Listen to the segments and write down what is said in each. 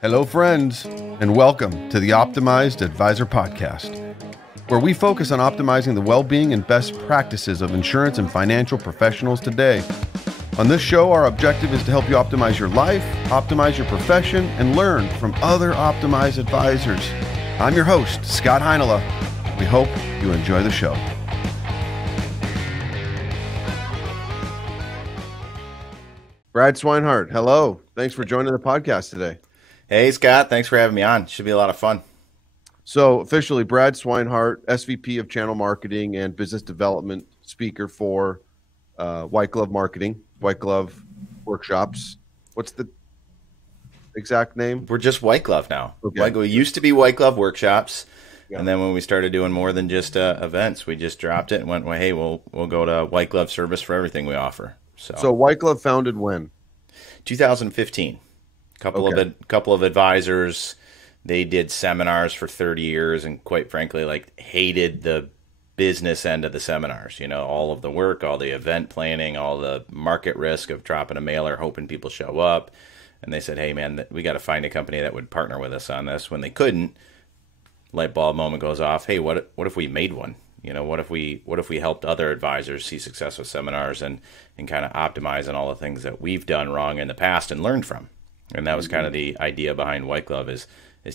Hello, friends, and welcome to the Optimized Advisor Podcast, where we focus on optimizing the well-being and best practices of insurance and financial professionals today. On this show, our objective is to help you optimize your life, optimize your profession, and learn from other optimized advisors. I'm your host, Scott Heinela. We hope you enjoy the show. Brad Swineheart, hello. Thanks for joining the podcast today. Hey, Scott. Thanks for having me on. Should be a lot of fun. So officially, Brad Swineheart, SVP of Channel Marketing and Business Development speaker for Whiteglove Marketing, Whiteglove Workshops. What's the exact name? We're just Whiteglove now. Okay. We used to be Whiteglove Workshops. Yeah. And then when we started doing more than just events, we just dropped it and went, well, hey, we'll go to Whiteglove service for everything we offer. So Whiteglove founded when? 2015. Couple of advisors. They did seminars for 30 years and quite frankly, hated the business end of the seminars. You know, all of the work, all the event planning, all the market risk of dropping a mailer, hoping people show up. And they said, hey, man, we got to find a company that would partner with us on this. When they couldn't, light bulb moment goes off. Hey, what if we made one? You know, what if we helped other advisors see success with seminars and kind of optimize on all the things that we've done wrong in the past and learned from? And that was kind of the idea behind Whiteglove is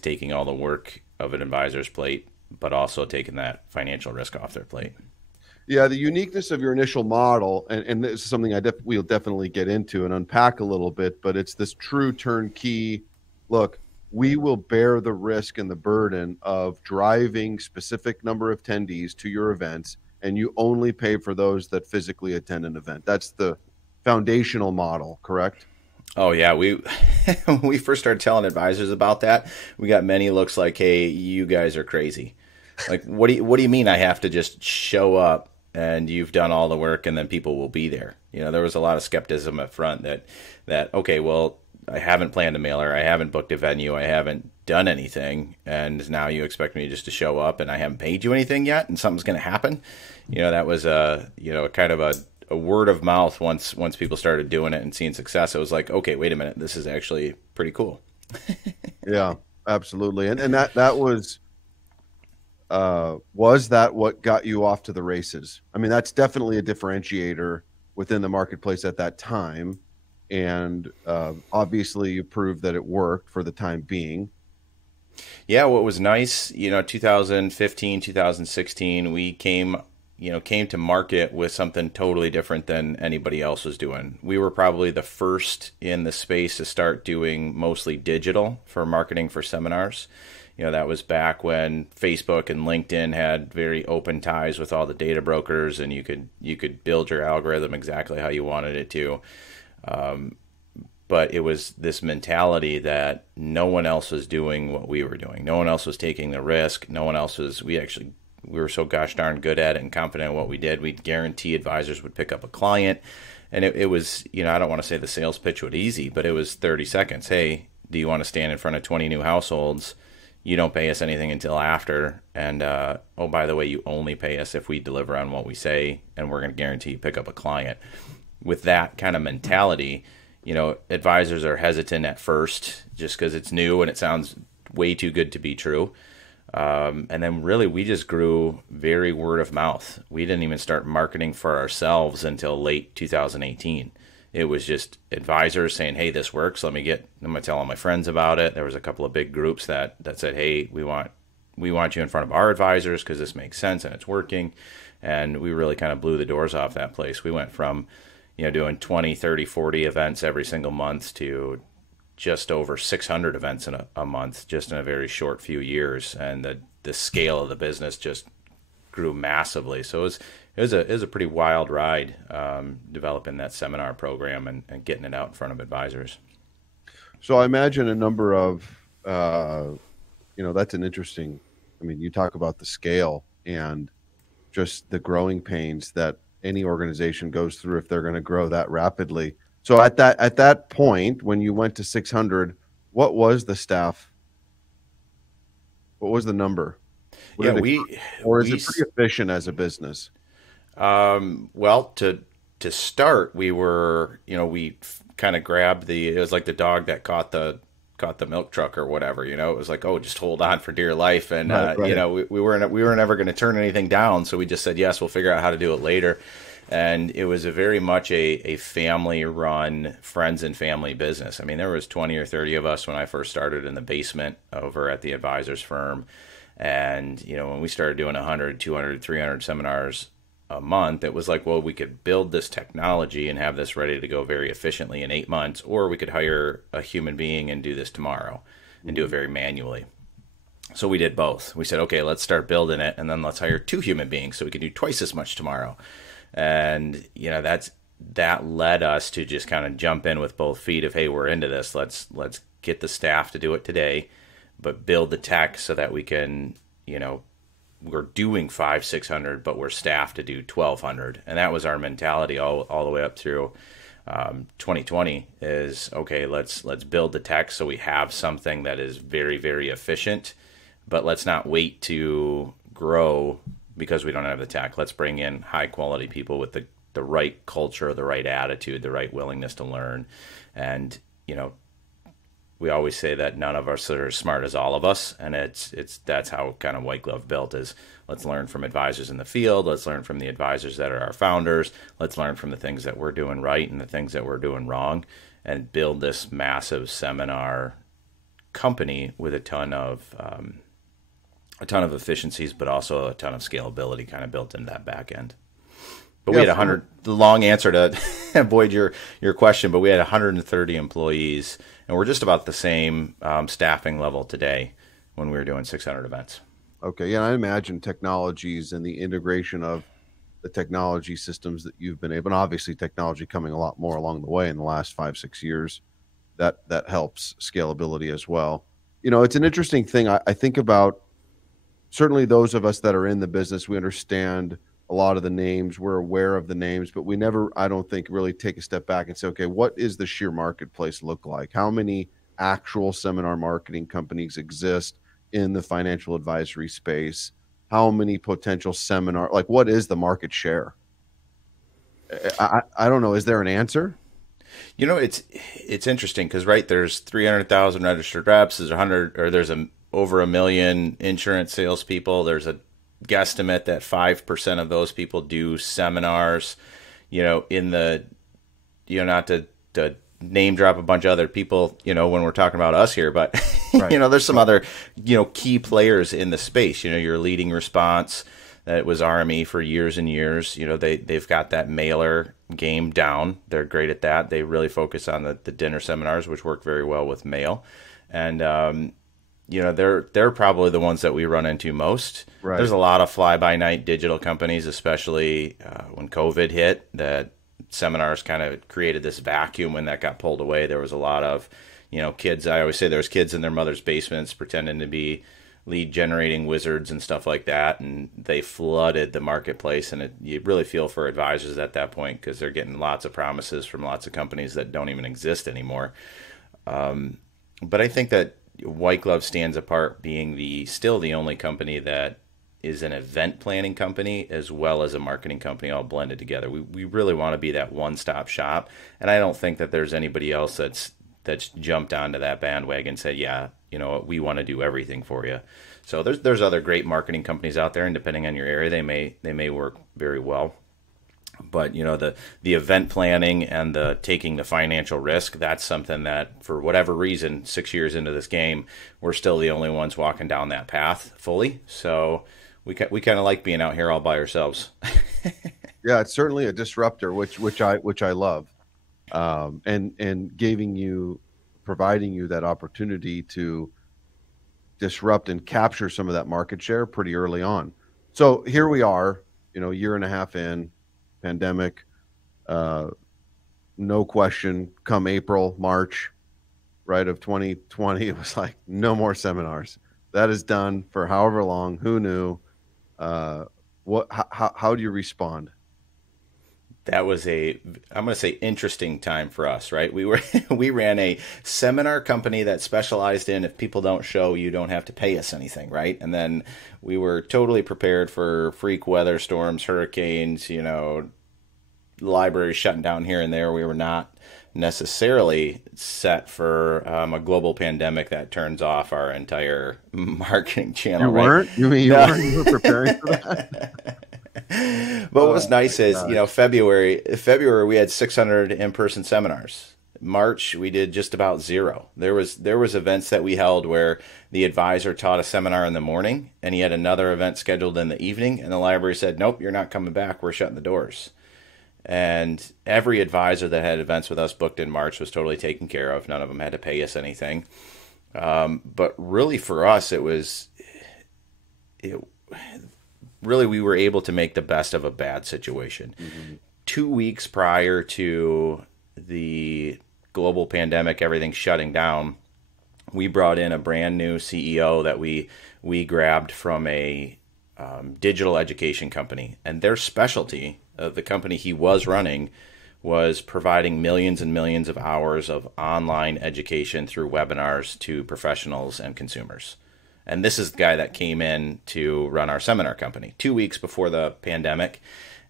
taking all the work of an advisor's plate, but also taking that financial risk off their plate. Yeah, the uniqueness of your initial model, and this is something we'll definitely get into and unpack a little bit, but it's this true turnkey. Look, we will bear the risk and the burden of driving specific number of attendees to your events, and you only pay for those that physically attend an event. That's the foundational model, correct? Oh yeah, when we first started telling advisors about that, we got many looks like, "Hey, you guys are crazy." Like, what do you mean I have to just show up and you've done all the work and then people will be there? You know, there was a lot of skepticism up front that okay, well, I haven't planned a mailer, I haven't booked a venue, I haven't done anything, and now you expect me just to show up and I haven't paid you anything yet and something's going to happen? You know, that was kind of a word of mouth once people started doing it and seeing success. It was like, okay, wait a minute, this is actually pretty cool. Yeah, absolutely. And that was that what got you off to the races? I mean, that's definitely a differentiator within the marketplace at that time. And obviously you proved that it worked for the time being. Yeah, what was nice, 2015, 2016, we came to market with something totally different than anybody else was doing. We were probably the first in the space to start doing mostly digital for marketing for seminars. You know, that was back when Facebook and LinkedIn had very open ties with all the data brokers, and you could build your algorithm exactly how you wanted it to. But it was this mentality that no one else was doing what we were doing. No one else was taking the risk. No one else was. We were so gosh darn good at it and confident in what we did. We'd guarantee advisors would pick up a client. And it was, I don't want to say the sales pitch was easy, but it was 30 seconds. Hey, do you want to stand in front of 20 new households? You don't pay us anything until after. And, oh, by the way, you only pay us if we deliver on what we say, and we're going to guarantee you pick up a client. With that kind of mentality, advisors are hesitant at first just because it's new and it sounds way too good to be true. And then really we just grew very word of mouth. We didn't even start marketing for ourselves until late 2018. It was just advisors saying, hey, this works. I'm going to tell all my friends about it. There was a couple of big groups that said, hey, we want you in front of our advisors because this makes sense and it's working. And we really kind of blew the doors off that place. We went from, doing 20, 30, 40 events every single month to just over 600 events in a month, just in a very short few years. And the scale of the business just grew massively. So it was a pretty wild ride, developing that seminar program and getting it out in front of advisors. So I imagine a number of, that's an interesting, you talk about the scale and just the growing pains that any organization goes through if they're going to grow that rapidly. So at that point, when you went to 600, what was the staff? What was the number? Is it pretty efficient as a business? Well, to start, we were, we kind of grabbed it was like the dog that caught the caught the milk truck or whatever. You know, it was like, oh, just hold on for dear life. And, Right. you know, we were never going to turn anything down. So we just said, yes, we'll figure out how to do it later. And it was a very much a family run, friends and family business. I mean, there was 20 or 30 of us when I first started in the basement over at the advisor's firm. And, you know, when we started doing 100, 200, 300 seminars a month, it was like, well, we could build this technology and have this ready to go very efficiently in 8 months, or we could hire a human being and do this tomorrow and do it very manually. So we did both. We said, okay, let's start building it, and then let's hire 2 human beings so we can do twice as much tomorrow. And, you know, that led us to just kind of jump in with both feet of, hey, we're into this. Let's get the staff to do it today, but build the tech so that we can, you know, we're doing 500, 600, but we're staffed to do 1,200. And that was our mentality all the way up through 2020 is, okay, let's build the tech so we have something that is very, very efficient, but let's not wait to grow because we don't have the tech. Let's bring in high quality people with the right culture, the right attitude, the right willingness to learn. And, you know, we always say that none of us are as smart as all of us. And that's how kind of Whiteglove built is, let's learn from advisors in the field. Let's learn from the advisors that are our founders. Let's learn from the things that we're doing right and the things that we're doing wrong, and build this massive seminar company with a ton of efficiencies, but also a ton of scalability kind of built into that back end. But we had 100, the long answer to avoid your question, but we had 130 employees, and we're just about the same staffing level today when we were doing 600 events. Okay. Yeah. I imagine technologies and the integration of the technology systems that you've been able, and obviously technology coming a lot more along the way in the last 5, 6 years, that helps scalability as well. You know, it's an interesting thing. I think about, certainly those of us that are in the business, we understand a lot of the names, we're aware of the names, but we never, I don't think, really take a step back and say, okay, what is the sheer marketplace look like? How many actual seminar marketing companies exist in the financial advisory space? How many potential seminar, like what is the market share? I don't know. Is there an answer? You know, it's interesting because, right, there's 300,000 registered reps, there's 100, or there's over 1 million insurance salespeople. There's a guesstimate that 5% of those people do seminars, you know, in the, you know, not to name drop a bunch of other people, you know, when we're talking about us here, but, right. You know, there's some other, you know, key players in the space. You know, your Leading Response, that was RME for years and years. You know, they've got that mailer game down. They're great at that. They really focus on the dinner seminars, which work very well with mail. And, you know, they're probably the ones that we run into most. Right. There's a lot of fly-by-night digital companies, especially when COVID hit, that seminars kind of created this vacuum. When that got pulled away, there was a lot of, you know, kids. I always say there's kids in their mother's basements pretending to be lead generating wizards and stuff like that, and they flooded the marketplace. And you really feel for advisors at that point because they're getting lots of promises from lots of companies that don't even exist anymore. But I think that Whiteglove stands apart being still the only company that is an event planning company as well as a marketing company all blended together. We really want to be that one-stop shop, and I don't think that there's anybody else that's jumped onto that bandwagon and said, yeah, you know, we want to do everything for you. So there's other great marketing companies out there, and depending on your area, they may work very well. But, you know, the event planning and the taking the financial risk, that's something that, for whatever reason, 6 years into this game, we're still the only ones walking down that path fully. So we kind of like being out here all by ourselves. Yeah, it's certainly a disruptor, which I love, and providing you that opportunity to disrupt and capture some of that market share pretty early on. So here we are, you know, 1.5 years in. Pandemic, no question, come April, March, right, of 2020, it was like, no more seminars. That is done for however long. Who knew? How do you respond? That was I'm going to say, interesting time for us, right? We ran a seminar company that specialized in, if people don't show, you don't have to pay us anything, right? And then we were totally prepared for freak weather, storms, hurricanes, you know, libraries shutting down here and there. We were not necessarily set for a global pandemic that turns off our entire marketing channel. You right? weren't? You mean you No. weren't? You were preparing for that? But what's nice is, gosh. February we had 600 in-person seminars. March we did just about zero. There was events that we held where the advisor taught a seminar in the morning and he had another event scheduled in the evening, and the library said, "Nope, you're not coming back. We're shutting the doors." And every advisor that had events with us booked in March was totally taken care of. None of them had to pay us anything. But really for us, we were able to make the best of a bad situation. 2 weeks prior to the global pandemic, everything shutting down, we brought in a brand new CEO that we grabbed from a digital education company, and their specialty of the company he was running was providing millions and millions of hours of online education through webinars to professionals and consumers. And this is the guy that came in to run our seminar company 2 weeks before the pandemic.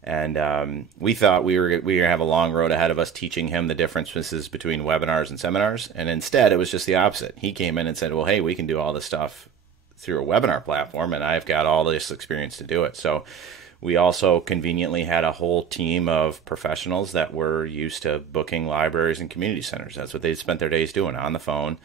And we thought we were going to have a long road ahead of us teaching him the differences between webinars and seminars. And instead, it was just the opposite. He came in and said, well, hey, we can do all this stuff through a webinar platform, and I've got all this experience to do it. So we also conveniently had a whole team of professionals that were used to booking libraries and community centers. That's what they spent their days doing, on the phone,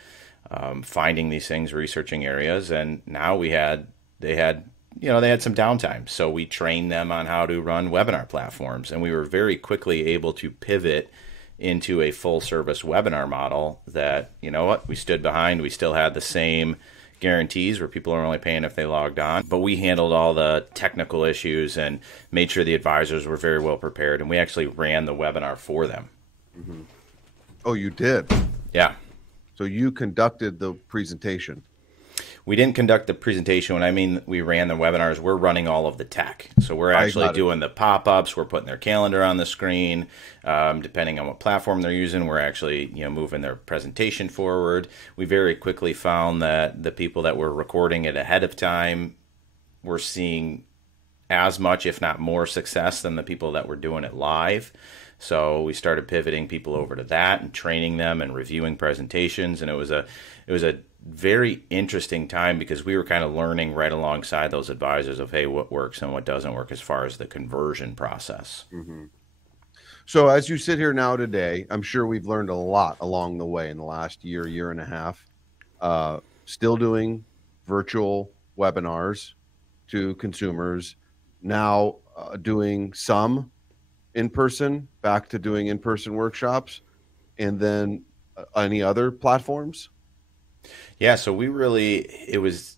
finding these things, researching areas. And now they had some downtime. So we trained them on how to run webinar platforms, and we were very quickly able to pivot into a full service webinar model that, we stood behind. We still had the same guarantees where people are only paying if they logged on, but we handled all the technical issues and made sure the advisors were very well prepared, and we actually ran the webinar for them. Oh, you did? Yeah. So you conducted the presentation? We didn't conduct the presentation. When I mean we ran the webinars, we're running all of the tech. So we're actually doing the pop-ups. We're putting their calendar on the screen. Depending on what platform they're using, we're actually moving their presentation forward. We very quickly found that the people that were recording it ahead of time were seeing as much, if not more, success than the people that were doing it live. So we started pivoting people over to that and training them and reviewing presentations. And it was a very interesting time because we were kind of learning right alongside those advisors of, hey, what works and what doesn't work as far as the conversion process. So as you sit here now today, I'm sure we've learned a lot along the way in the last year and a half. Still doing virtual webinars to consumers, now doing some in-person, back to doing in-person workshops, and then any other platforms? Yeah, so it was,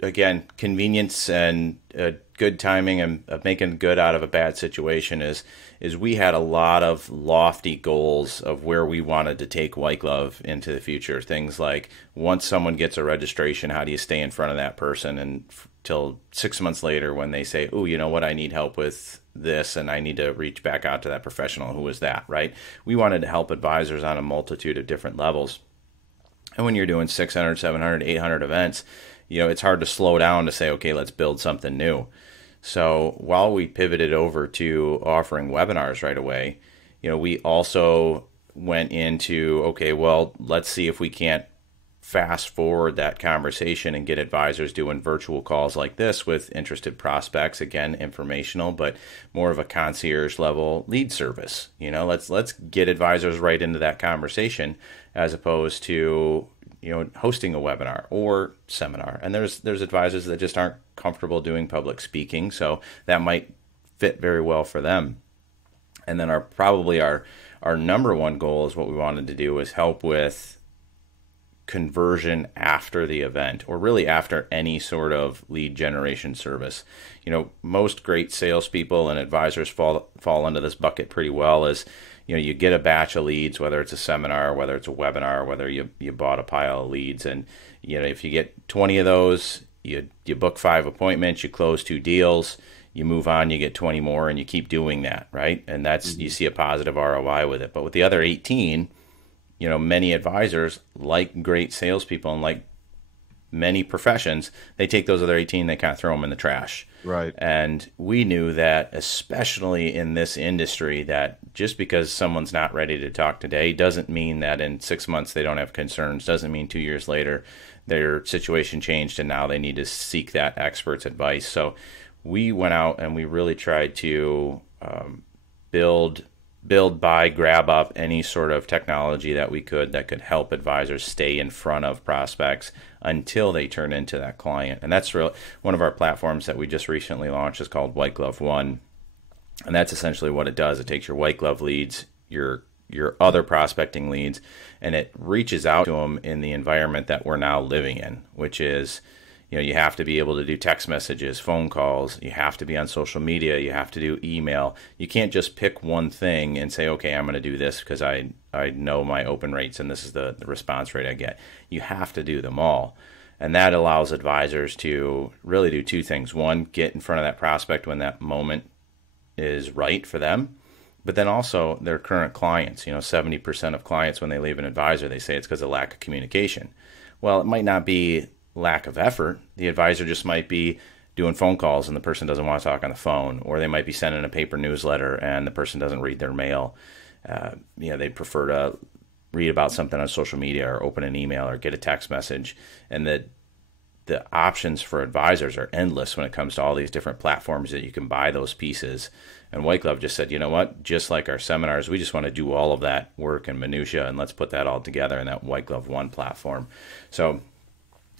again, convenience and good timing and making good out of a bad situation is we had a lot of lofty goals of where we wanted to take Whiteglove into the future. Things like, once someone gets a registration, how do you stay in front of that person until 6 months later when they say, oh, you know what, I need help with this and I need to reach back out to that professional. Who is that, right? We wanted to help advisors on a multitude of different levels. And when you're doing 600, 700, 800 events, it's hard to slow down to say, okay, let's build something new. So while we pivoted over to offering webinars right away, we also went into, okay, well, let's see if we can't fast forward that conversation and get advisors doing virtual calls like this with interested prospects. Again, informational, but more of a concierge level lead service. Let's get advisors right into that conversation as opposed to hosting a webinar or seminar. And there's advisors that just aren't comfortable doing public speaking, so that might fit very well for them. And then our number one goal is what we wanted to do was help with conversion after the event, or really after any sort of lead generation service. Most great salespeople and advisors fall into this bucket pretty well. As you get a batch of leads, whether it's a seminar, whether it's a webinar, whether you bought a pile of leads, and if you get 20 of those, you book 5 appointments, you close 2 deals, you move on, you get 20 more, and you keep doing that, right? And that's you see a positive ROI with it. But with the other 18, many advisors, like great salespeople and like many professions, they take those other 18, they kind of throw them in the trash. Right. And we knew that, especially in this industry, that just because someone's not ready to talk today doesn't mean that in 6 months they don't have concerns, doesn't mean 2 years later their situation changed and now they need to seek that expert's advice. So we went out and we really tried to build, buy, grab up any sort of technology that we could that could help advisors stay in front of prospects until they turn into that client. And that's real. One of our platforms that we just recently launched is called Whiteglove One, and that's essentially what it does. It takes your Whiteglove leads, your other prospecting leads, and it reaches out to them in the environment that we're now living in, which is, you have to be able to do text messages, phone calls. You have to be on social media. You have to do email. You can't just pick one thing and say, okay, I'm going to do this because I know my open rates and this is the response rate I get. You have to do them all. And that allows advisors to really do two things. One, get in front of that prospect when that moment is right for them. But then also their current clients. 70% of clients, when they leave an advisor, they say it's because of lack of communication. Well, it might not be lack of effort. The advisor just might be doing phone calls and the person doesn't want to talk on the phone, or they might be sending a paper newsletter and the person doesn't read their mail. They prefer to read about something on social media or open an email or get a text message. And the options for advisors are endless when it comes to all these different platforms that you can buy those pieces. And Whiteglove just said, you know what, just like our seminars, we just want to do all of that work and minutia, and let's put that all together in that Whiteglove One platform. So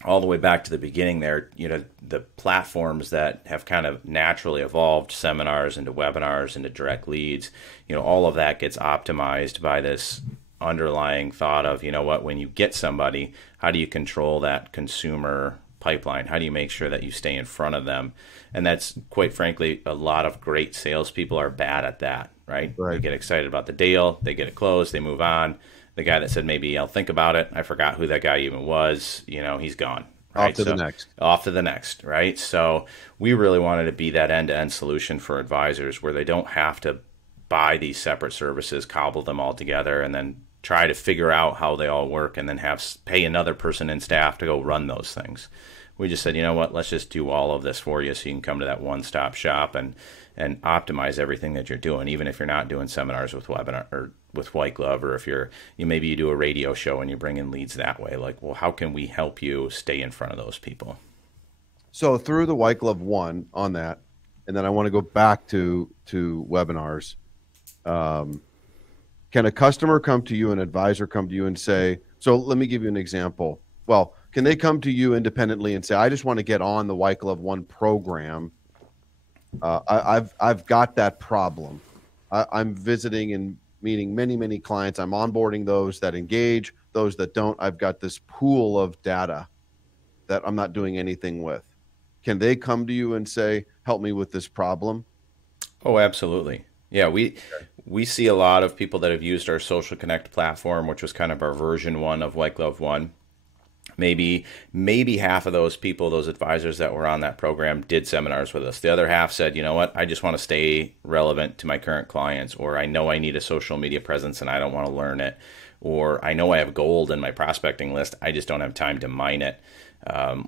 all the way back to the beginning there, the platforms that have kind of naturally evolved, seminars into webinars into direct leads, all of that gets optimized by this underlying thought of, when you get somebody, how do you control that consumer pipeline? How do you make sure that you stay in front of them? And that's, quite frankly, a lot of great salespeople are bad at that, right? They get excited about the deal, they get it closed, they move on. The guy that said, maybe I'll think about it, I forgot who that guy even was, he's gone. Right? Off to the next. Off to the next, right? So we really wanted to be that end-to-end solution for advisors where they don't have to buy these separate services, cobble them all together, and then try to figure out how they all work and then pay another person in staff to go run those things. We just said, you know what, let's just do all of this for you so you can come to that one-stop shop and optimize everything that you're doing, even if you're not doing seminars with webinar or with Whiteglove, or if maybe you do a radio show and you bring in leads that way. Like, well, how can we help you stay in front of those people? So through the Whiteglove One on that, and then I want to go back to webinars. Can a customer come to you, an advisor come to you and say, so let me give you an example. Well, can they come to you independently and say, I just want to get on the Whiteglove One program? I've got that problem. I'm visiting and meeting many clients. I'm onboarding those that engage, those that don't. I've got this pool of data that I'm not doing anything with. Can they come to you and say, help me with this problem? Oh, absolutely. Yeah, we see a lot of people that have used our Social Connect platform, which was kind of our version 1 of Whiteglove One. Maybe half of those people, those advisors that were on that program, did seminars with us. The other half said, you know what, I just want to stay relevant to my current clients, or I know I need a social media presence and I don't want to learn it, or I know I have gold in my prospecting list, I just don't have time to mine it.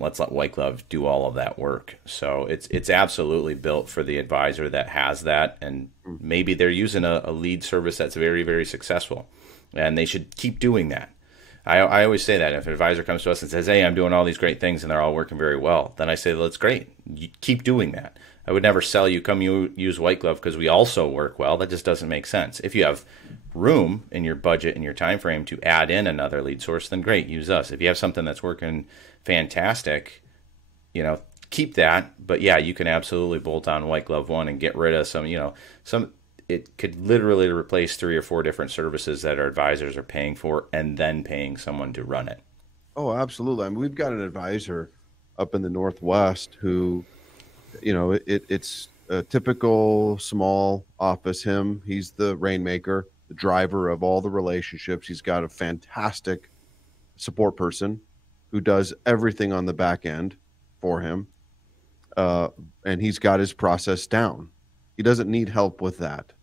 Let's let Whiteglove do all of that work. So it's absolutely built for the advisor that has that, and maybe they're using a lead service that's very, very successful, and they should keep doing that. I always say that if an advisor comes to us and says, hey, I'm doing all these great things and they're all working very well, then I say, well, that's great. You keep doing that. I would never sell you, come use Whiteglove because we also work well. That just doesn't make sense. If you have room in your budget and your time frame to add in another lead source, then great, use us. If you have something that's working fantastic, keep that. But yeah, you can absolutely bolt on Whiteglove One and get rid of some. It could literally replace 3 or 4 different services that our advisors are paying for and then paying someone to run it. Oh, absolutely. I mean, we've got an advisor up in the Northwest who, it's a typical small office. He's the rainmaker, the driver of all the relationships. He's got a fantastic support person who does everything on the back end for him. And he's got his process down. He doesn't need help with that.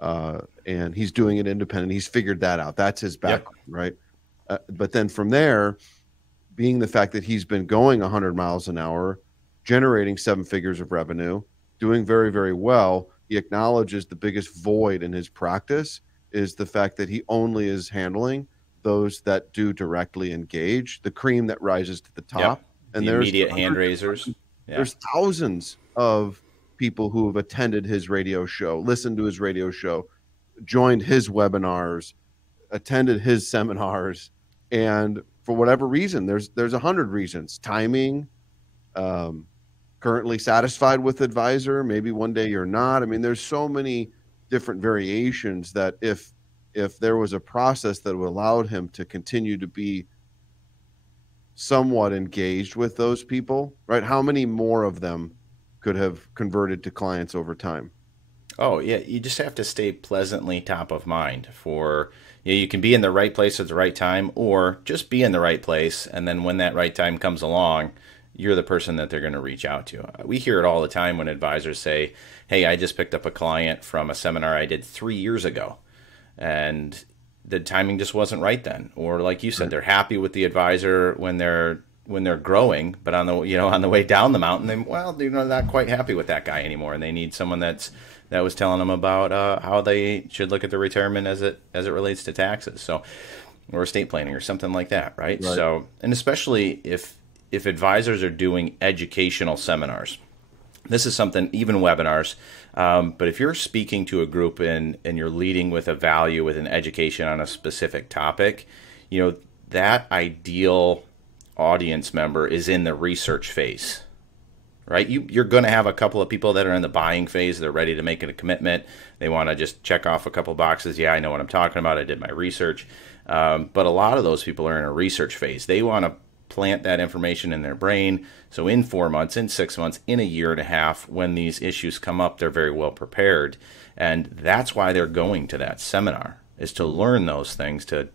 And he's doing it independent. He's figured that out. That's his background, right? But then from there, being the fact that he's been going 100 miles an hour, generating 7 figures of revenue, doing very, very well. He acknowledges the biggest void in his practice is the fact that he only is handling those that do directly engage, the cream that rises to the top. Yep. And The there's immediate hand raisers. Yeah. there's thousands of people who have attended his radio show, listened to his radio show, joined his webinars, attended his seminars, and for whatever reason, there's 100 reasons. Timing, currently satisfied with advisor, maybe one day you're not. I mean, there's so many different variations that if there was a process that would allow him to continue to be somewhat engaged with those people, right? How many more of them could have converted to clients over time? Oh, yeah. You just have to stay pleasantly top of mind for, you can be in the right place at the right time, or just be in the right place. And then when that right time comes along, you're the person that they're going to reach out to. We hear it all the time when advisors say, hey, I just picked up a client from a seminar I did 3 years ago, and the timing just wasn't right then. Or like you said, they're happy with the advisor when they're growing, but on the way down the mountain, they're not quite happy with that guy anymore, and they need someone that was telling them about how they should look at their retirement as it relates to taxes, or estate planning or something like that, right? So, and especially if advisors are doing educational seminars, this is something, even webinars, but if you're speaking to a group and you're leading with a value, with an education on a specific topic, that ideal audience member is in the research phase, right? You're going to have a couple of people that are in the buying phase. They're ready to make a commitment. They want to just check off a couple boxes. Yeah, I know what I'm talking about. I did my research. But a lot of those people are in a research phase. They want to plant that information in their brain. So in 4 months, in 6 months, in a year and a half, when these issues come up, they're very well prepared. And that's why they're going to that seminar, is to learn those things, to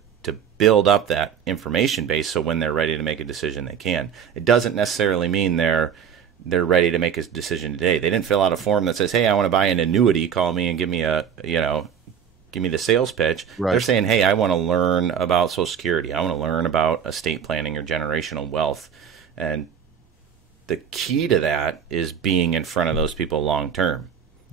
build up that information base, so when they're ready to make a decision, they can. It doesn't necessarily mean they're ready to make a decision today. They didn't fill out a form that says, hey, I want to buy an annuity, call me and give me the sales pitch. Right. They're saying, hey, I want to learn about Social Security. I want to learn about estate planning or generational wealth. And the key to that is being in front of those people long term.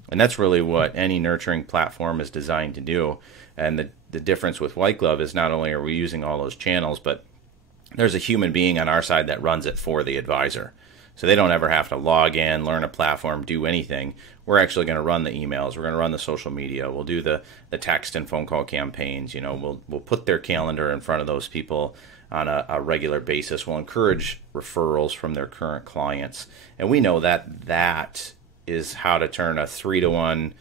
And that's really what any nurturing platform is designed to do. And the difference with Whiteglove is not only are we using all those channels, but there's a human being on our side that runs it for the advisor. So they don't ever have to log in, learn a platform, do anything. We're actually going to run the emails. We're going to run the social media. We'll do the text and phone call campaigns. We'll put their calendar in front of those people on a regular basis. We'll encourage referrals from their current clients. And we know that is how to turn a 3-to-1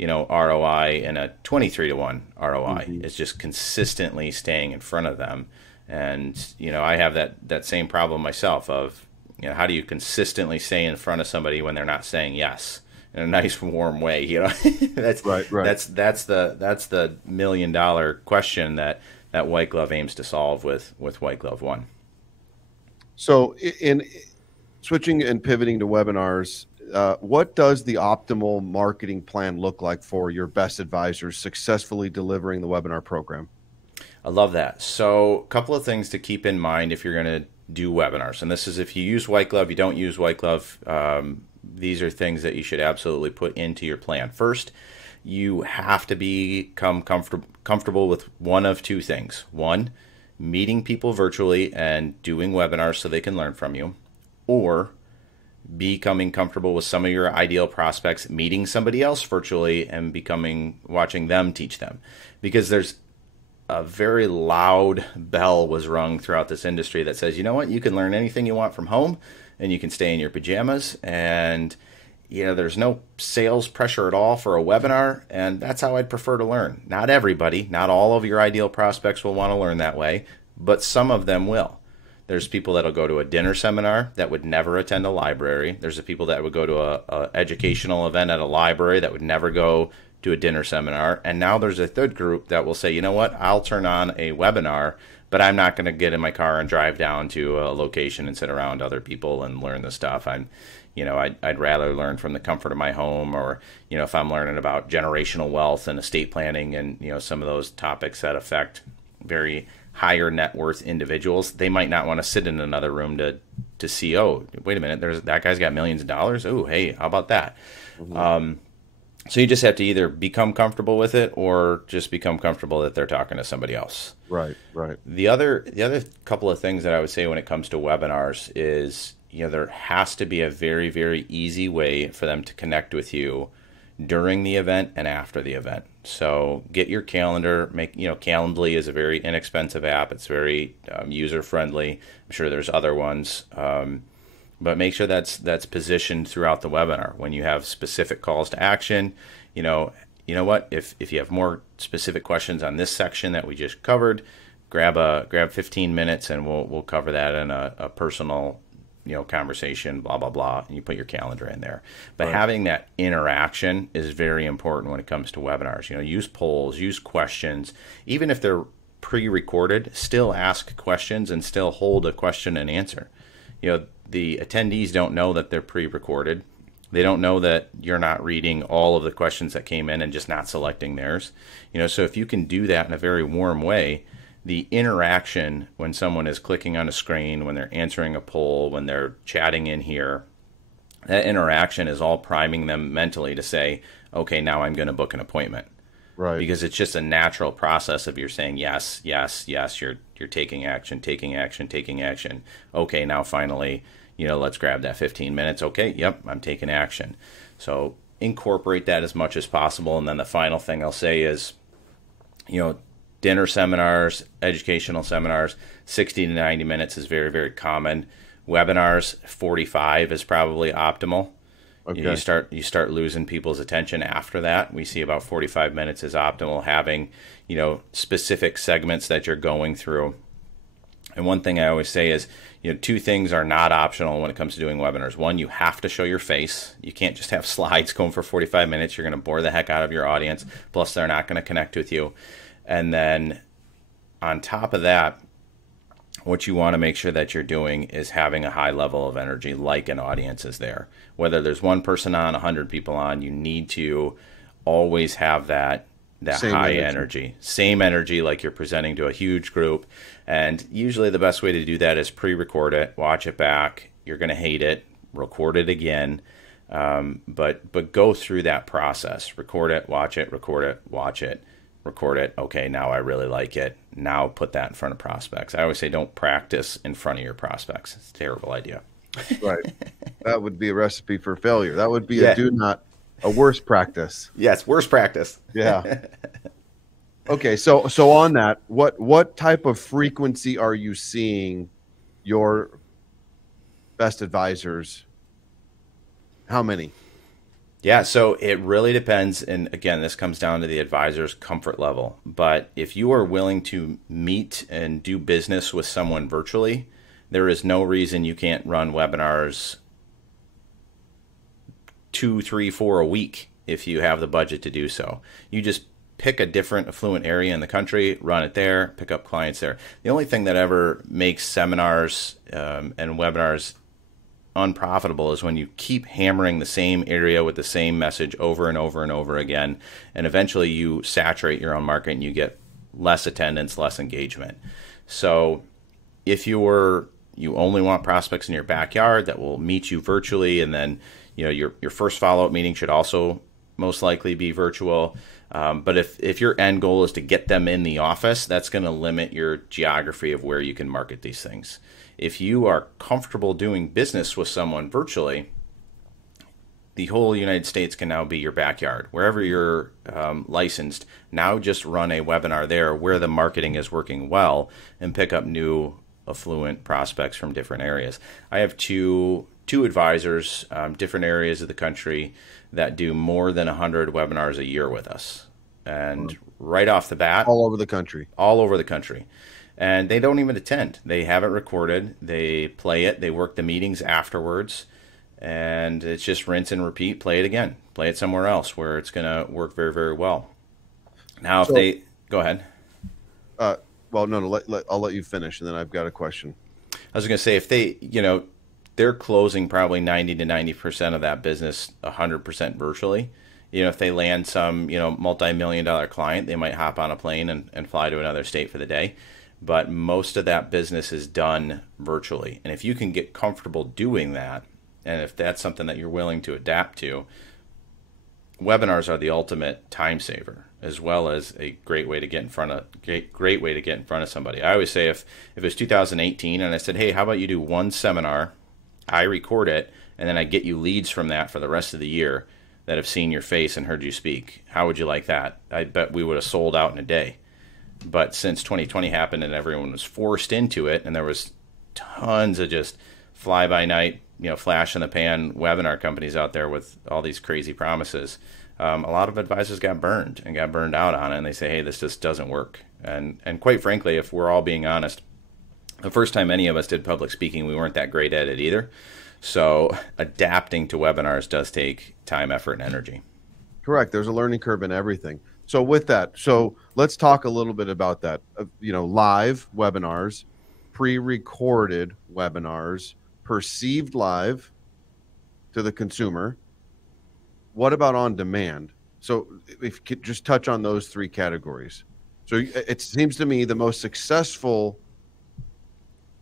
ROI and a 23-to-1 ROI. Mm-hmm. It's just consistently staying in front of them. And I have that same problem myself of, how do you consistently stay in front of somebody when they're not saying yes in a nice warm way? That's right. That's the $1 million question that Whiteglove aims to solve with Whiteglove One. So in switching and pivoting to webinars, what does the optimal marketing plan look like for your best advisors successfully delivering the webinar program? I love that. So a couple of things to keep in mind if you're going to do webinars. And this is if you use Whiteglove, you don't use Whiteglove. These are things that you should absolutely put into your plan. First, you have to become comfortable with one of two things. One, meeting people virtually and doing webinars so they can learn from you, or becoming comfortable with some of your ideal prospects, meeting somebody else virtually and watching them teach them. Because there's a very loud bell was rung throughout this industry that says, you know what, you can learn anything you want from home and you can stay in your pajamas, and there's no sales pressure at all for a webinar, and that's how I'd prefer to learn. Not everybody, not all of your ideal prospects will want to learn that way, but some of them will. There's people that'll go to a dinner seminar that would never attend a library. There's the people that would go to a educational event at a library that would never go to a dinner seminar. And now there's a third group that will say, you know what, I'll turn on a webinar, but I'm not going to get in my car and drive down to a location and sit around other people and learn the stuff. I'd rather learn from the comfort of my home, or, if I'm learning about generational wealth and estate planning and, some of those topics that affect very higher net worth individuals, they might not want to sit in another room to see, oh, wait a minute, that guy's got millions of dollars. Oh, hey, how about that? So you just have to either become comfortable with it or just become comfortable that they're talking to somebody else. Right. The other couple of things that I would say when it comes to webinars is, there has to be a very, very easy way for them to connect with you during the event and after the event. So get your calendar, Calendly is a very inexpensive app. It's very user friendly. I'm sure there's other ones. But make sure that's positioned throughout the webinar. When you have specific calls to action, you know what? If you have more specific questions on this section that we just covered, grab 15 minutes and we'll cover that in a personal conversation, blah blah blah, and you put your calendar in there. But having that interaction is very important when it comes to webinars. Use polls, use questions, even if they're pre-recorded. Still ask questions and still hold a question and answer. The attendees don't know that they're pre-recorded. They don't know that you're not reading all of the questions that came in and just not selecting theirs. So if you can do that in a very warm way, the interaction when someone is clicking on a screen, when they're answering a poll, when they're chatting in here, that interaction is all priming them mentally to say, okay, now I'm going to book an appointment. Right. Because it's just a natural process of you're saying yes, yes, yes, you're taking action, taking action, taking action. Okay, now finally, let's grab that 15 minutes. Okay, yep, I'm taking action. So incorporate that as much as possible. And then the final thing I'll say is, dinner seminars, educational seminars, 60 to 90 minutes is very, very common. Webinars, 45 is probably optimal. Okay. You start losing people's attention after that. We see about 45 minutes is optimal, having, specific segments that you're going through. And one thing I always say is, two things are not optional when it comes to doing webinars. One, you have to show your face. You can't just have slides going for 45 minutes. You're going to bore the heck out of your audience. Plus, they're not going to connect with you. And then on top of that, what you want to make sure that you're doing is having a high level of energy, like an audience is there. Whether there's one person on, 100 people on, you need to always have that high energy. Same energy, like you're presenting to a huge group. And usually the best way to do that is pre-record it, watch it back. You're going to hate it, record it again. But go through that process. Record it, watch it, record it, watch it. Record it. Okay, now I really like it. Now put that in front of prospects. I always say don't practice in front of your prospects. It's a terrible idea. Right. That would be a recipe for failure. That would be a worse practice. Yes, worse practice. Yeah. Okay, so on that, what type of frequency are you seeing your best advisors? How many? Yeah, so it really depends. And again, this comes down to the advisor's comfort level. But if you are willing to meet and do business with someone virtually, there is no reason you can't run webinars 2, 3, 4 a week if you have the budget to do so. You just pick a different affluent area in the country, run it there, pick up clients there. The only thing that ever makes seminars and webinars unprofitable is when you keep hammering the same area with the same message over and over and over again, and eventually you saturate your own market and you get less attendance, less engagement. So if you only want prospects in your backyard that will meet you virtually, and then your first follow-up meeting should also most likely be virtual. But if your end goal is to get them in the office, that's going to limit your geography of where you can market these things. If you are comfortable doing business with someone virtually, the whole United States can now be your backyard. Wherever you're licensed, now just run a webinar there where the marketing is working well and pick up new affluent prospects from different areas. I have two advisors, different areas of the country, that do more than 100 webinars a year with us. And right off the bat, all over the country. And they don't even attend. They have it recorded. They play it. They work the meetings afterwards. And it's just rinse and repeat. Play it again. Play it somewhere else where it's going to work very, very well. Now, if they... Go ahead. Well, no, I'll let you finish, and then I've got a question. I was going to say, if they, they're closing probably 90 to 90% of that business 100% virtually. If they land some, multi-million-dollar client, they might hop on a plane and fly to another state for the day. but most of that business is done virtually. And if you can get comfortable doing that, and if that's something that you're willing to adapt to, webinars are the ultimate time saver, as well as a great way to get in front of somebody. I always say if it was 2018 and I said, hey, how about you do one seminar, I record it, and then I get you leads from that for the rest of the year that have seen your face and heard you speak. How would you like that? I bet we would have sold out in a day. But since 2020 happened and everyone was forced into it, and there was tons of just fly-by-night, flash in the pan webinar companies out there with all these crazy promises, a lot of advisors got burned out on it, and they say, hey, this just doesn't work. And quite frankly, if we're all being honest, the first time any of us did public speaking, we weren't that great at it either. So adapting to webinars does take time, effort, and energy. Correct. There's a learning curve in everything. So with that, let's talk a little bit about that. Live webinars, pre-recorded webinars, perceived live to the consumer. What about on demand? So if you could just touch on those three categories. So it seems to me the most successful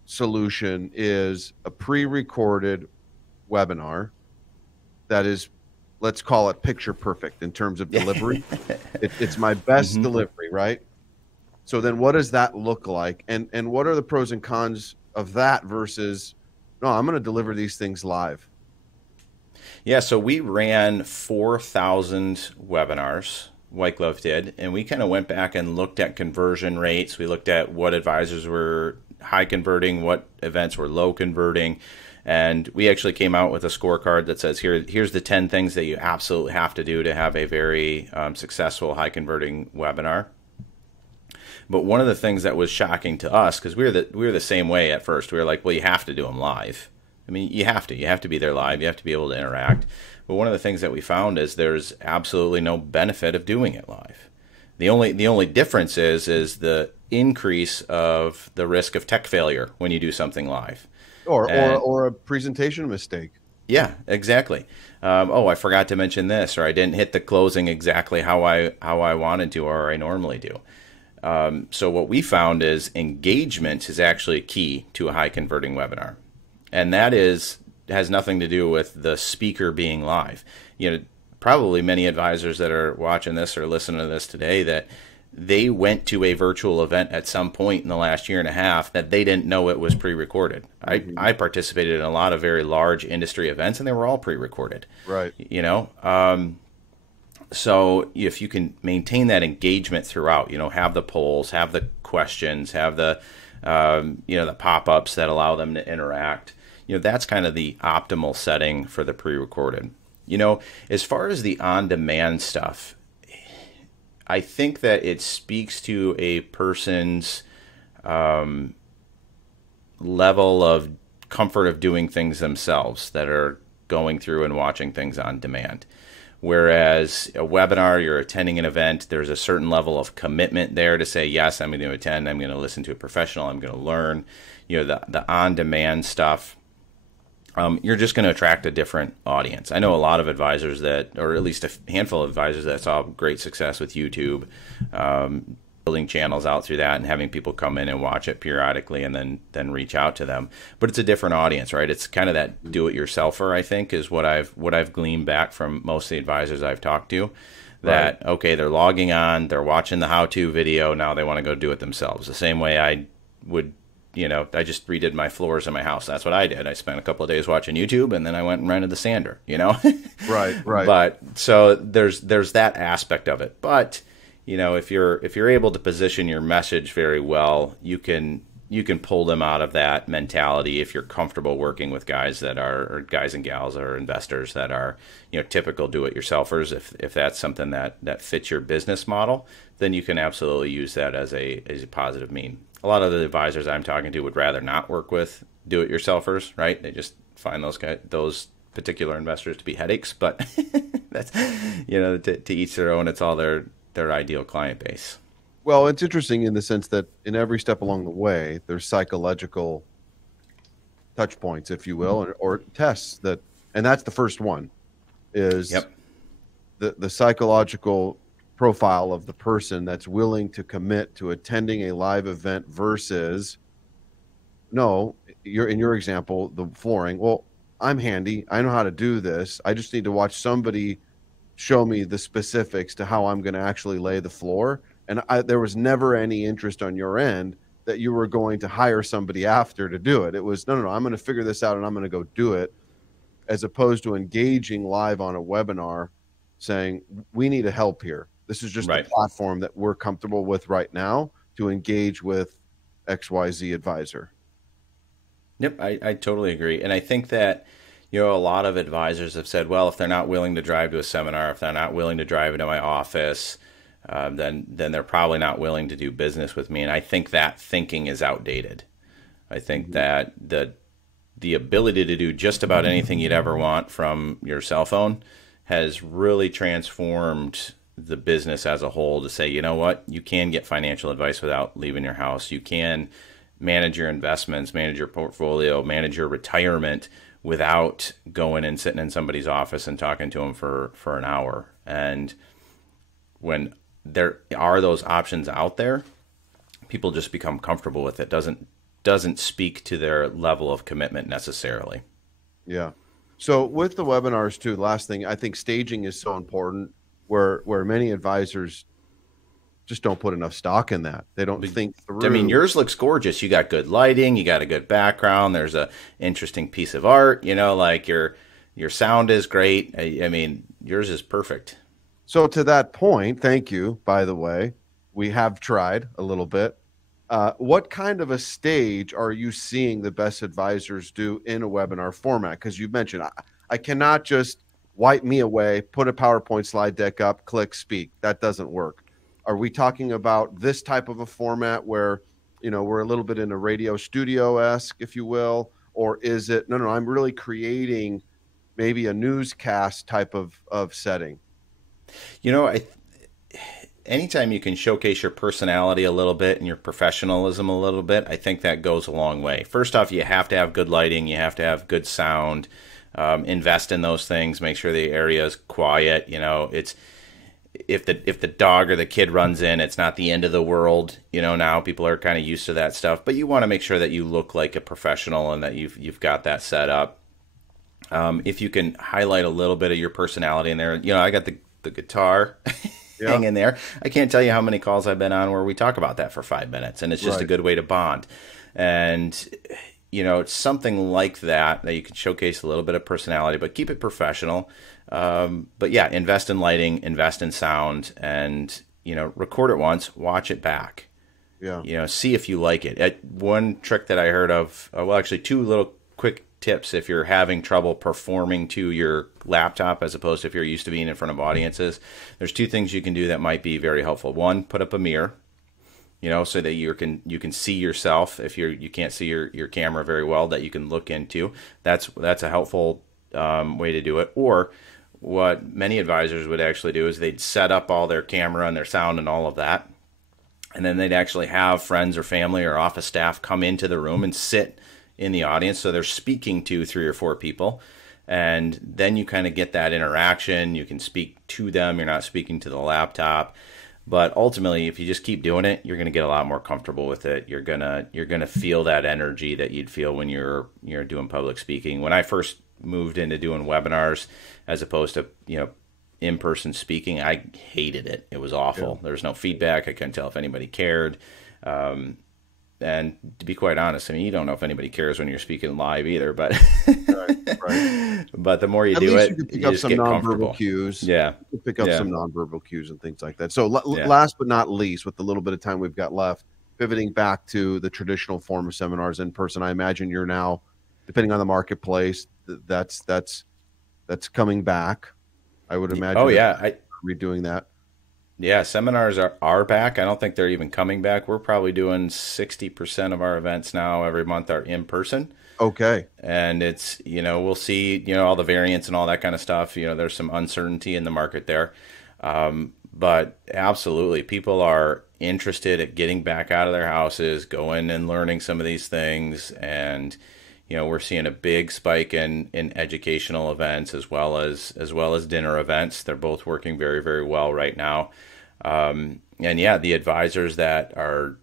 solution is a pre-recorded webinar that is, let's call it picture perfect in terms of delivery. It's my best delivery, right? So then what does that look like? And what are the pros and cons of that versus, no, I'm going to deliver these things live? Yeah, so we ran 4,000 webinars, Whiteglove did, and we kind of went back and looked at conversion rates. We looked at what advisors were high converting, what events were low converting, and we actually came out with a scorecard that says, here's the 10 things that you absolutely have to do to have a very successful, high converting webinar. But one of the things that was shocking to us, because we were the same way at first, we were like, well, you have to do them live. I mean, you have to be there live. You have to be able to interact. But one of the things that we found is there's absolutely no benefit of doing it live. The only difference is the increase of the risk of tech failure when you do something live, or a presentation mistake. Yeah, exactly. I forgot to mention this, or I didn't hit the closing exactly how I wanted to, or I normally do. So what we found is engagement is actually key to a high converting webinar. And that has nothing to do with the speaker being live. Probably many advisors that are watching this or listening to this today, that they went to a virtual event at some point in the last year and a half that they didn't know it was pre-recorded. I participated in a lot of very large industry events, and they were all pre-recorded. Right. So if you can maintain that engagement throughout, have the polls, have the questions, have the the pop-ups that allow them to interact. That's kind of the optimal setting for the pre-recorded. As far as the on-demand stuff, I think that it speaks to a person's level of comfort of doing things themselves that are going through and watching things on demand. Whereas a webinar, you're attending an event, there's a certain level of commitment there to say, yes, I'm going to attend, I'm going to listen to a professional, I'm going to learn. The on-demand stuff, you're just going to attract a different audience. I know a lot of advisors that, or at least a handful of advisors that saw great success with YouTube, building channels out through that and having people come in and watch it periodically and then reach out to them. But it's a different audience, right? It's kind of that do-it-yourselfer, I think, is what I've gleaned back from most of the advisors I've talked to. That, right. Okay, they're logging on, they're watching the how-to video, now they want to go do it themselves. The same way I would, I just redid my floors in my house. That's what I did. I spent a couple of days watching YouTube, and then I went and rented the sander, Right. But so there's that aspect of it. But if you're able to position your message very well, you can pull them out of that mentality if you're comfortable working with guys and gals or investors that are typical do-it-yourselfers. If that's something that fits your business model, then you can absolutely use that as a positive mean. A lot of the advisors I'm talking to would rather not work with do-it-yourselfers, right? They just find those particular investors to be headaches, but that's to each their own. It's all their ideal client base. Well, it's interesting in the sense that in every step along the way, there's psychological touch points, if you will, or tests and that's the first one is the psychological profile of the person that's willing to commit to attending a live event versus, no, you're in your example, the flooring. Well, I'm handy. I know how to do this. I just need to watch somebody show me the specifics to how I'm going to actually lay the floor. And there was never any interest on your end that you were going to hire somebody after to do it. It was, no, I'm going to figure this out and I'm going to go do it, as opposed to engaging live on a webinar saying, we need a help here. This is just the platform that we're comfortable with right now to engage with XYZ advisor. Yep, I totally agree. And I think that, a lot of advisors have said, well, if they're not willing to drive to a seminar, if they're not willing to drive into my office, then they're probably not willing to do business with me. And I think that thinking is outdated. I think that the ability to do just about anything you'd ever want from your cell phone has really transformed the business as a whole to say, you know what, you can get financial advice without leaving your house. You can manage your investments, manage your portfolio, manage your retirement without going and sitting in somebody's office and talking to them for an hour. And when there are those options out there, people just become comfortable with it. Doesn't speak to their level of commitment necessarily. Yeah. So with the webinars too, last thing, I think staging is so important, where many advisors just don't put enough stock in that. They don't think through. I mean, yours looks gorgeous. You got good lighting. You got a good background. There's a interesting piece of art. Like your sound is great. I mean, yours is perfect. So to that point, thank you, by the way. We have tried a little bit. What kind of a stage are you seeing the best advisors do in a webinar format? Because you mentioned, I cannot just wipe me away, put a PowerPoint slide deck up, click speak. That doesn't work. Are we talking about this type of a format where, we're a little bit in a radio studio-esque, if you will, or is it, no, I'm really creating maybe a newscast type of setting? Anytime you can showcase your personality a little bit and your professionalism a little bit, I think that goes a long way. First off, you have to have good lighting. You have to have good sound. Invest in those things. Make sure the area is quiet. It's if the dog or the kid runs in, it's not the end of the world. Now people are kind of used to that stuff, but you want to make sure that you look like a professional and that you've got that set up. If you can highlight a little bit of your personality in there, I got the guitar hanging there. I can't tell you how many calls I've been on where we talk about that for 5 minutes, and it's just a good way to bond. And it's something like that you can showcase a little bit of personality, but keep it professional. But yeah, invest in lighting, invest in sound, and record it once, watch it back. Yeah. See if you like it. One trick that I heard of, actually 2 little quick tips if you're having trouble performing to your laptop as opposed to if you're used to being in front of audiences. There's 2 things you can do that might be very helpful. One, put up a mirror, so that you can see yourself if you can't see your camera very well, that you can look into. That's a helpful way to do it. Or what many advisors would actually do is they'd set up all their camera and their sound and all of that, and then they'd actually have friends or family or office staff come into the room and sit in the audience, so they're speaking to 3 or 4 people, and then you kind of get that interaction. You can speak to them. You're not speaking to the laptop. But ultimately, if you just keep doing it, you're going to get a lot more comfortable with it. You're gonna feel that energy that you'd feel when you're doing public speaking. When I first moved into doing webinars as opposed to in-person speaking, I hated it. It was awful. There was no feedback. I couldn't tell if anybody cared. And to be quite honest, I mean, you don't know if anybody cares when you're speaking live either. But right. But the more you do it, you can pick up some nonverbal cues. Yeah, you can pick up some nonverbal cues and things like that. So last but not least, with the little bit of time we've got left, pivoting back to the traditional form of seminars in person, I imagine you're now, depending on the marketplace, that's coming back. I would imagine. Oh yeah, redoing that. Yeah, seminars are back. I don't think they're even coming back. We're probably doing 60% of our events now every month are in person. Okay. And it's, we'll see, all the variants and all that kind of stuff. There's some uncertainty in the market there. But absolutely, people are interested at getting back out of their houses, going and learning some of these things. And, we're seeing a big spike in educational events as well as dinner events. They're both working very, very well right now. And yeah, the advisors that are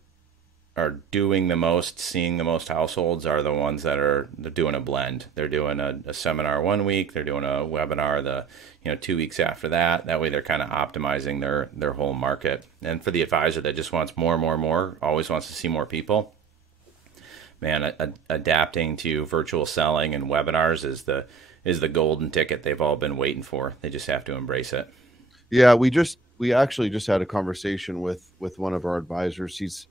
doing the most, seeing the most households are the ones that they're doing a blend. They're doing a seminar 1 week, they're doing a webinar 2 weeks after that. That way they're kind of optimizing their whole market. And for the advisor that just wants more and more and more, always wants to see more people, man, adapting to virtual selling and webinars is the golden ticket they've all been waiting for. They just have to embrace it. Yeah, we actually just had a conversation with one of our advisors. He's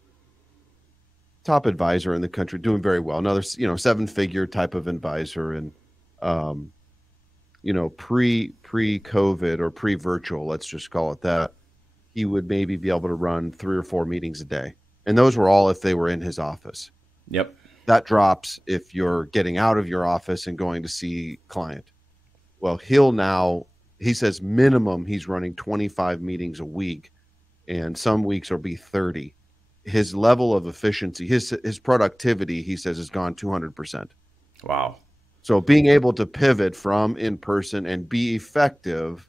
top advisor in the country, doing very well. Another, 7-figure type of advisor, and pre-COVID or pre-virtual, let's just call it that, he would maybe be able to run 3 or 4 meetings a day, and those were all if they were in his office. Yep. That drops if you're getting out of your office and going to see client. Well, he says minimum he's running 25 meetings a week, and some weeks will be 30. His level of efficiency, his productivity, he says, has gone 200%. Wow. So being able to pivot from in person and be effective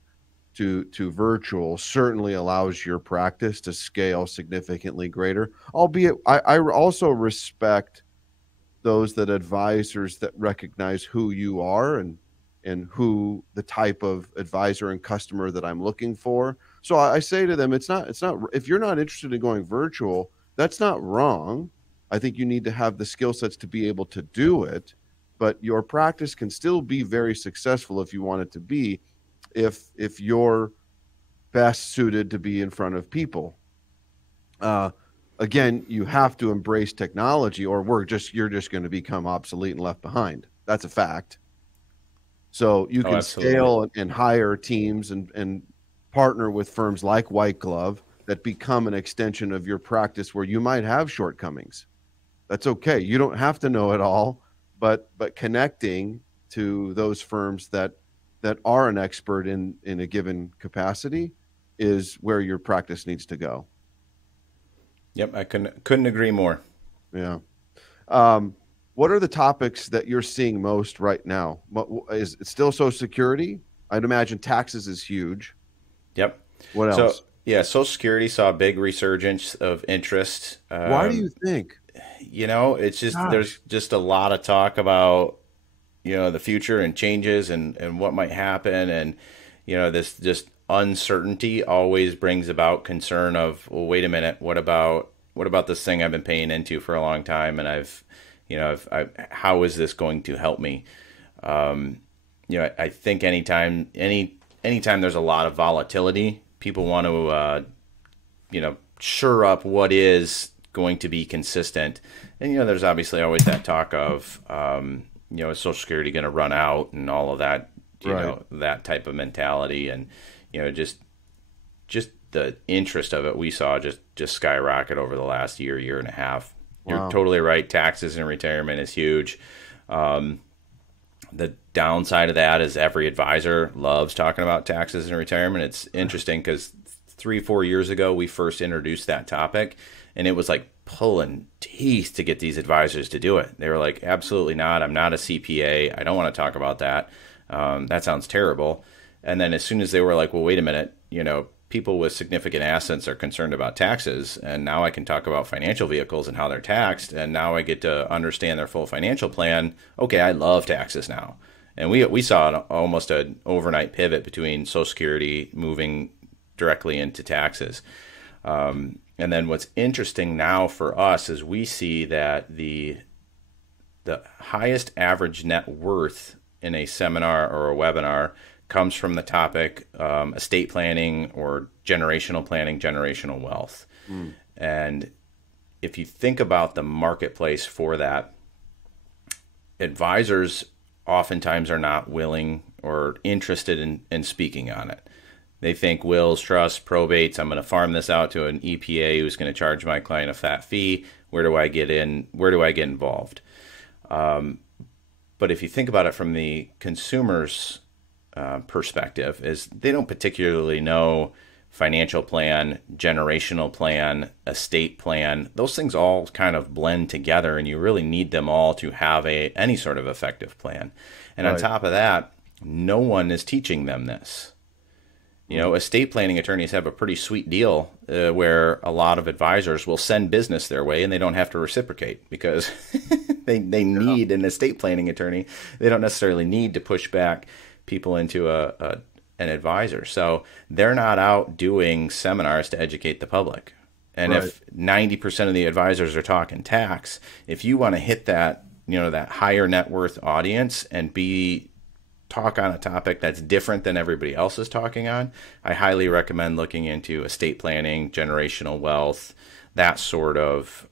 to virtual certainly allows your practice to scale significantly greater. Albeit, I also respect those advisors that recognize who you are and who the type of advisor and customer that I'm looking for. So I say to them, it's not if you're not interested in going virtual, that's not wrong. I think you need to have the skill sets to be able to do it, but your practice can still be very successful if you want it to be, if you're best suited to be in front of people. Again, you have to embrace technology, or you're just going to become obsolete and left behind. That's a fact. So you can scale and hire teams and partner with firms like Whiteglove that become an extension of your practice where you might have shortcomings. That's okay. You don't have to know it all, but connecting to those firms that are an expert in a given capacity is where your practice needs to go. Yep, I couldn't agree more. Yeah. What are the topics that you're seeing most right now? Is it still Social Security? I'd imagine taxes is huge. Yep. What else? So, yeah, Social Security saw a big resurgence of interest. Why do you think? It's just there's just a lot of talk about the future and changes and what might happen, and this just uncertainty always brings about concern of, well, wait a minute, what about this thing I've been paying into for a long time, and how is this going to help me? I think anytime there's a lot of volatility, people want to shore up what is going to be consistent. And there's obviously always that talk of is Social Security going to run out and all of that, that type of mentality, and just the interest of it we saw just skyrocket over the last year and a half. Wow. You're totally right. Taxes in retirement is huge. The downside of that is every advisor loves talking about taxes in retirement. It's interesting because 3-4 years ago, we first introduced that topic, and it was like pulling teeth to get these advisors to do it. They were like, absolutely not. I'm not a CPA. I don't want to talk about that. That sounds terrible. And then as soon as they were like, well, wait a minute, people with significant assets are concerned about taxes, and now I can talk about financial vehicles and how they're taxed, and now I get to understand their full financial plan. Okay, I love taxes now. And we saw almost an overnight pivot between Social Security moving directly into taxes. And then what's interesting now for us is we see that the highest average net worth in a seminar or a webinar comes from the topic estate planning or generational planning, generational wealth. And if you think about the marketplace for that, advisors oftentimes are not willing or interested in speaking on it. They think wills, trusts, probates, I'm going to farm this out to an EPA who's going to charge my client a fat fee. Where do I get in? Where do I get involved? But if you think about it from the consumer's perspective, is they don't particularly know financial plan, generational plan, estate plan. Those things all kind of blend together, and you really need them all to have any sort of effective plan. And on top of that, no one is teaching them this. Estate planning attorneys have a pretty sweet deal where a lot of advisors will send business their way and they don't have to reciprocate because they need an estate planning attorney. They don't necessarily need to push back people into an advisor. So they're not out doing seminars to educate the public. And if 90% of the advisors are talking tax, if you want to hit that, that higher net worth audience and talk on a topic that's different than everybody else is talking on, I highly recommend looking into estate planning, generational wealth, that sort of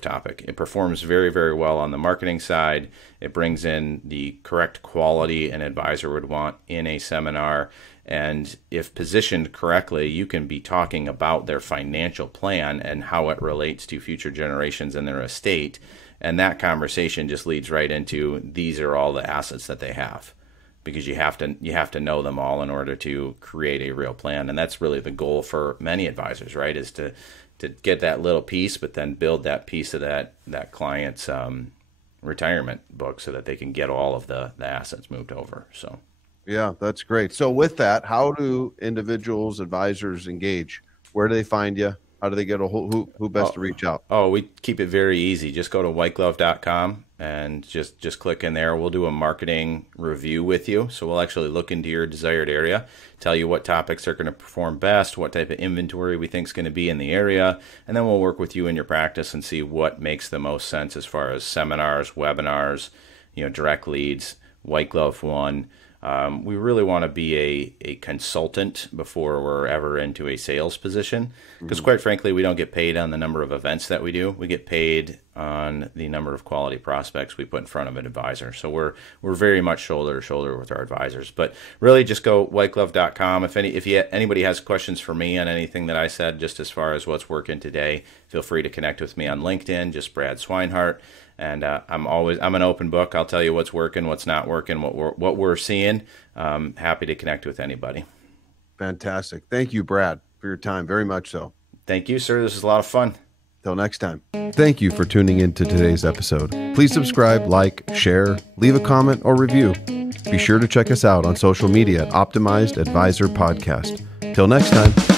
topic. It performs very, very well on the marketing side. It brings in the correct quality an advisor would want in a seminar. And if positioned correctly, you can be talking about their financial plan and how it relates to future generations in their estate. And that conversation just leads right into these are all the assets that they have, because you have to know them all in order to create a real plan. And that's really the goal for many advisors, right? Is to get that little piece, but then build that piece of that client's retirement book so that they can get all of the assets moved over. So, yeah, that's great. So with that, how do individuals, advisors engage? Where do they find you? How do they get who best to reach out? Oh, we keep it very easy. Just go to whiteglove.com and just click in there. We'll do a marketing review with you. So we'll actually look into your desired area, tell you what topics are going to perform best, what type of inventory we think is going to be in the area, and then we'll work with you in your practice and see what makes the most sense as far as seminars, webinars, direct leads, White Glove one. We really want to be a consultant before we're ever into a sales position, because quite frankly, we don't get paid on the number of events that we do. We get paid on the number of quality prospects we put in front of an advisor. So we're very much shoulder to shoulder with our advisors. But really, just go whiteglove.com. If anybody has questions for me on anything that I said, just as far as what's working today, feel free to connect with me on LinkedIn, just Brad Swineheart. And I'm an open book. I'll tell you what's working, what's not working, what we're seeing. Happy to connect with anybody. Fantastic. Thank you, Brad, for your time. Very much so. Thank you, sir. This is a lot of fun. Till next time. Thank you for tuning in to today's episode. Please subscribe, like, share, leave a comment or review. Be sure to check us out on social media at Optimized Advisor Podcast. Till next time.